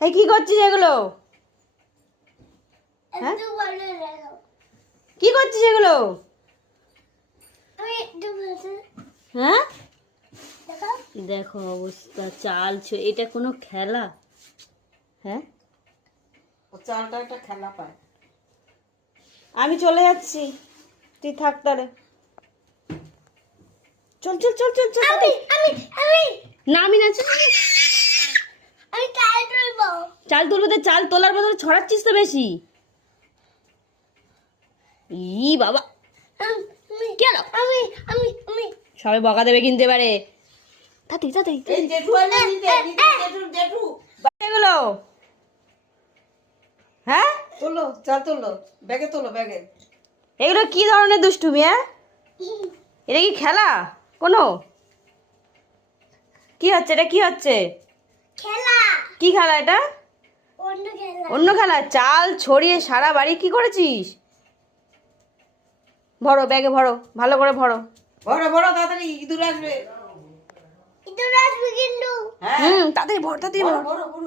এই কি করছিস এগুলো? হ্যাঁ কি করছিস এগুলো? হ্যাঁ দেখো অবস্থা, এটা কোনো খেলা? হ্যাঁ ও চালটা একটা খেলা পায়। আমি চলে যাচ্ছি, তুই থাক তাহলে। চল চল চল চল চল। না আমি না, চল। চাল তুলবো তো, চাল তোলার বদলে ছড়াচ্ছিস তো বেশি। ই বাবা, কেন সবাই বকা দেবে কিন্তু এবারে। তাড়াতাড়ি তাড়াতাড়ি এই জেঠু আনে নিতে, জেঠু জেঠু এগুলো। হ্যাঁ তোলো, চাল তোলো, ব্যাগে তোলো, ব্যাগে। এগুলো কি ধরনের দুষ্টুমি? হ্যাঁ এটা কি খেলা কোনো? কি হচ্ছে এটা, কি হচ্ছে? কি খেলা এটা? অন্য খেলা? চাল ছড়িয়ে সারা বাড়ি কি করেছিস? ভরো, ব্যাগে ভরো, ভালো করে ভরো। বড় বড় তাড়াতাড়ি, ইঁদুর আসবে। হ্যাঁ তাড়াতাড়ি ভর, তাড়াতাড়ি ভর। বড় বড় বড়